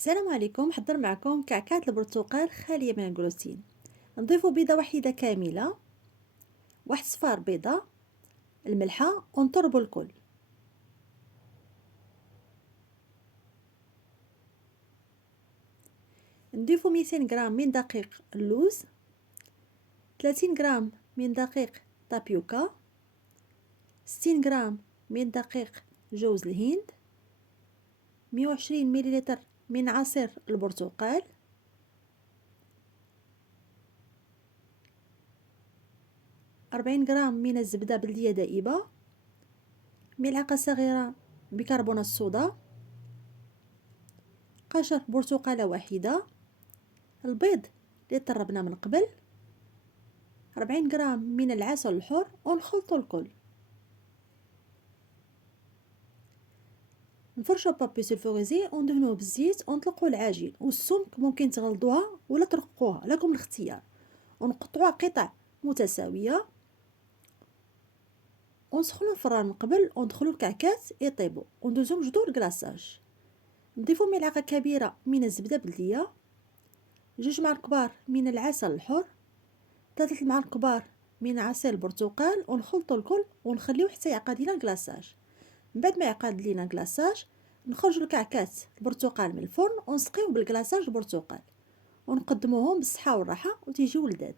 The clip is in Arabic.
السلام عليكم. حضر معكم كعكات البرتقال خالية من الجلوتين. نضيف بيضة وحيدة كاملة، واحد صفار بيضة، الملحة، ونطربوا الكل. نضيف 200 غرام من دقيق اللوز، 30 غرام من دقيق تابيوكا، 60 غرام من دقيق جوز الهند، 120 مليلتر من عصير البرتقال، 40 غرام من الزبدة بلدية دائبة، ملعقة صغيرة بيكربونات الصودا، قشر برتقالة واحدة، البيض اللي طربنا من قبل، 40 غرام من العسل الحر، ونخلطوا الكل. نفرشوا بابي سلفوريزي وندهنوه بالزيت ونطلقوا العجين، والسمك ممكن تغلضوها ولا ترققوها، لكم الاختيار. ونقطعوها قطع متساويه ونسخنوا الفران من قبل، وندخلوا الكعكات يطيبوا وندوزهم جدور الكلاصاج. نضيفوا ملعقه كبيره من الزبده بلديه، 2 معالق كبار من العسل الحر، 3 معالق كبار من عصير البرتقال، ونخلطوا الكل ونخليوه حتى يعقد لينا الكلاصاج. من بعد ما يعقد لينا الكلاصاج نخرجوا الكعكات البرتقال من الفرن ونسقيوه بالكلاصاج البرتقال، ونقدموهم بالصحه والراحه وتيجيو لذاذ.